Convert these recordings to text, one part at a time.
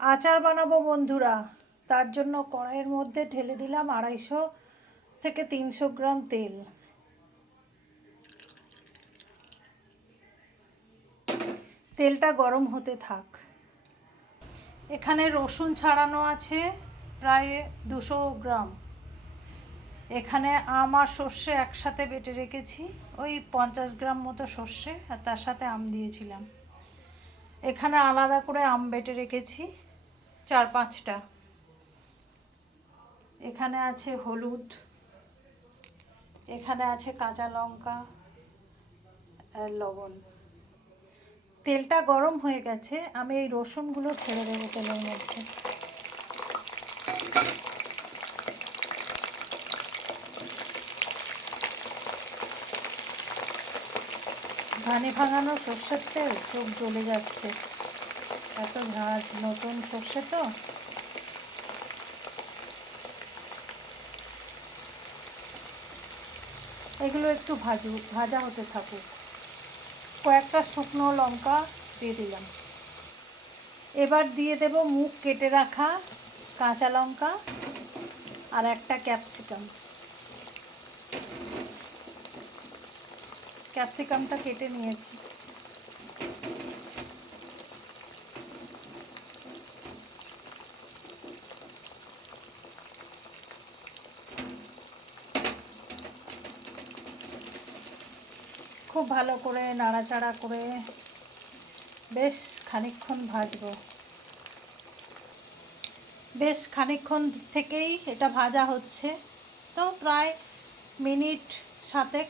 আচার বানাবো বন্ধুরা। তার জন্য কড়াইয়ের মধ্যে ঢেলে দিলাম 250 থেকে 300 গ্রাম তেল। তেলটা গরম হতে থাক। এখানে রসুন ছাড়ানো আছে প্রায় 200 গ্রাম। এখানে আম আর সর্ষে একসাথে বেটে রেখেছি, ওই 50 গ্রাম মতো সর্ষে আর তার সাথে আম দিয়েছিলাম। এখানে আলাদা করে আম বেটে রেখেছি 4-5টা। এখানে আছে হলুদ, এখানে আছে কাঁচা লঙ্কা আর লবণ। তেলটা গরম হয়ে গেছে, আমি এই রসুনগুলো ছেড়ে দেবো তেলের মধ্যে। ঘানি ভাঙানো সর্ষের তেল, চোখ জ্বলে যাচ্ছে, এত ঝাঁঝ। নতুন সর্ষে তো। এগুলো একটু ভাজা হতে থাকুক। কয়েকটা শুকনো লঙ্কা দিয়ে দিলাম। এবার দিয়ে দেব মুখ কেটে রাখা কাঁচা লঙ্কা আর একটা ক্যাপসিকাম। ক্যাপসিকামটা কেটে নিয়েছি। খুব ভালো করে নাড়াচাড়া করে বেশ খানিকক্ষণ ভাজবো। বেশ খানিকক্ষণ থেকেই এটা ভাজা হচ্ছে, তো প্রায় মিনিট 7।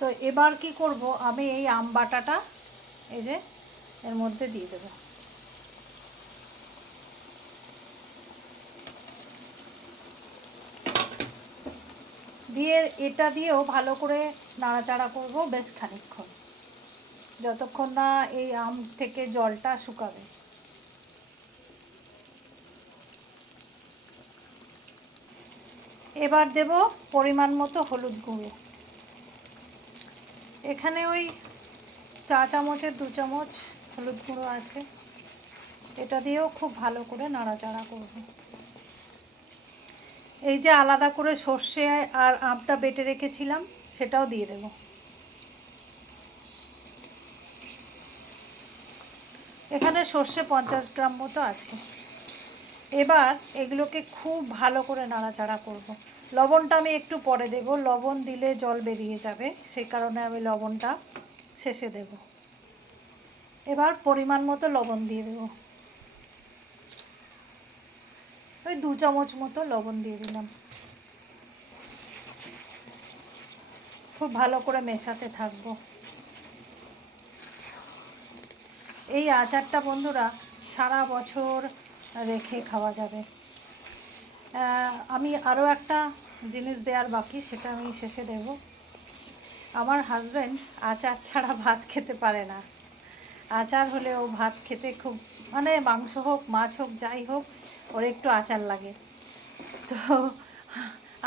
তো এবার কি করব, আমি এই আম বাটাটা এই যে এর মধ্যে দিয়ে দেব। দিয়ে এটা দিয়েও ভালো করে নাড়াচাড়া করব বেশ খানিকক্ষণ, যতক্ষণ না এই আম থেকে জলটা শুকাবে। এবার দেব পরিমাণ মতো হলুদ গুঁড়ো। এখানে ওই 4 চামচের 2 চামচ হলুদ গুঁড়ো আছে। এটা দিয়েও খুব ভালো করে নাড়াচাড়া করব। এই যে আলাদা করে সর্ষে আর আমটা বেটে রেখেছিলাম সেটাও দিয়ে দেব। এখানে সর্ষে 50 গ্রাম মতো আছে। এবার এগুলোকে খুব ভালো করে নাড়াচাড়া করব। লবণটা আমি একটু পরে দেব, লবণ দিলে জল বেরিয়ে যাবে, সেই কারণে আমি লবণটা শেষে দেব। এবার পরিমাণ মতো লবণ দিয়ে দেব, ওই 2 চামচ মতো লবণ দিয়ে দিলাম। খুব ভালো করে মেশাতে থাকবো। এই আচারটা বন্ধুরা সারা বছর রেখে খাওয়া যাবে। আমি আরও একটা জিনিস দেওয়ার বাকি, সেটা আমি শেষে দেব। আমার হাজব্যান্ড আচার ছাড়া ভাত খেতে পারে না। আচার হলে ও ভাত খেতে খুব, মানে মাংস হোক মাছ হোক যাই হোক, ওর একটু আচার লাগে। তো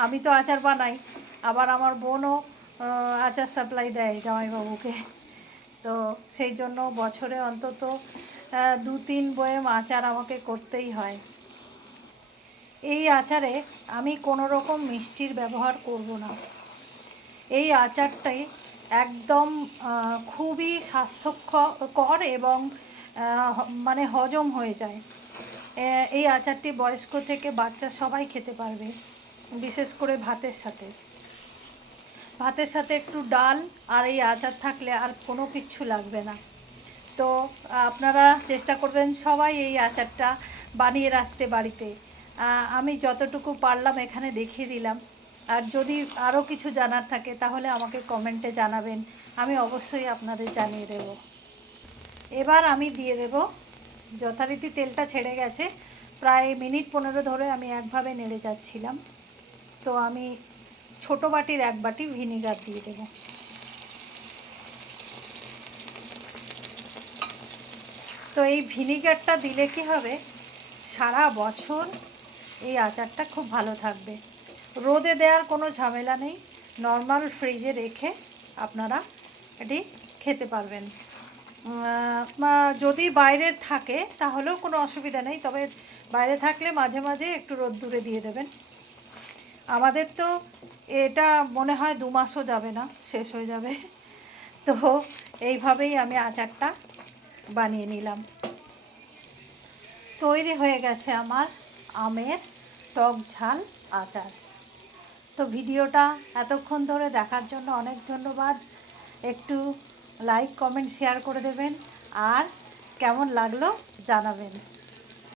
আমি তো আচার বানাই, আবার আমার বোনও আচার সাপ্লাই দেয় জামাইবাবুকে। তো সেই জন্য বছরে অন্তত 2-3 বয়েম আচার আমাকে করতেই হয়। এই আচারে আমি কোনো রকম মিষ্টির ব্যবহার করব না। এই আচারটাই একদম খুবই স্বাস্থ্যকর এবং মানে হজম হয়ে যায়। এই আচারটি বয়স্ক থেকে বাচ্চা সবাই খেতে পারবে, বিশেষ করে ভাতের সাথে। ভাতের সাথে একটু ডাল আর এই আচার থাকলে আর কোনো কিচ্ছু লাগবে না। তো আপনারা চেষ্টা করবেন সবাই এই আচারটা বানিয়ে রাখতে বাড়িতে। আমি যতটুকু পারলাম এখানে দেখিয়ে দিলাম। আর যদি আরও কিছু জানার থাকে তাহলে আমাকে কমেন্টে জানাবেন, আমি অবশ্যই আপনাদের জানিয়ে দেব। এবার আমি দিয়ে দেব, যথারীতি তেলটা ছেড়ে গেছে, প্রায় মিনিট 15 ধরে আমি একভাবে নেড়ে যাচ্ছিলাম। তো আমি ছোটো বাটির 1 বাটি ভিনিগার দিয়ে দেব। তো এই ভিনিগারটা দিলে কি হবে, সারা বছর এই আচারটা খুব ভালো থাকবে। রোদে দেওয়ার কোনো ঝামেলা নেই, নর্মাল ফ্রিজে রেখে আপনারা এটি খেতে পারবেন। যদি বাইরে থাকে তাহলেও কোনো অসুবিধা নেই, তবে বাইরে থাকলে মাঝে মাঝে একটু রোদ্দুরে দিয়ে দেবেন। আমাদের তো এটা মনে হয় 2 মাসও যাবে না, শেষ হয়ে যাবে। তো এইভাবেই আমি আচারটা বানিয়ে নিলাম। তৈরি হয়ে গেছে আমার আমের টক ঝাল আচার। তো ভিডিওটা এতক্ষণ ধরে দেখার জন্য অনেক ধন্যবাদ। একটু লাইক, কমেন্ট, শেয়ার করে দেবেন আর কেমন লাগলো জানাবেন।